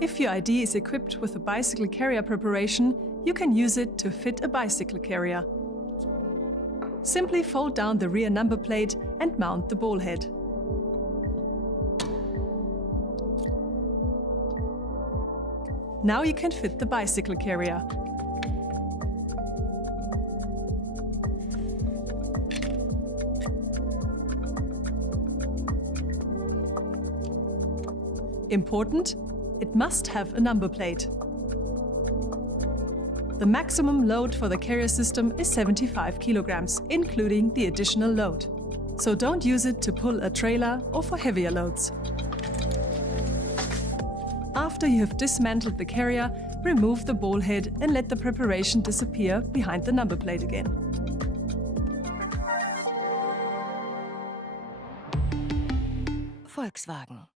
If your ID is equipped with a bicycle carrier preparation, you can use it to fit a bicycle carrier. Simply fold down the rear number plate and mount the ball head. Now you can fit the bicycle carrier. Important: it must have a number plate. The maximum load for the carrier system is 75 kilograms, including the additional load. So don't use it to pull a trailer or for heavier loads. After you have dismantled the carrier, remove the ball head and let the preparation disappear behind the number plate again. Volkswagen.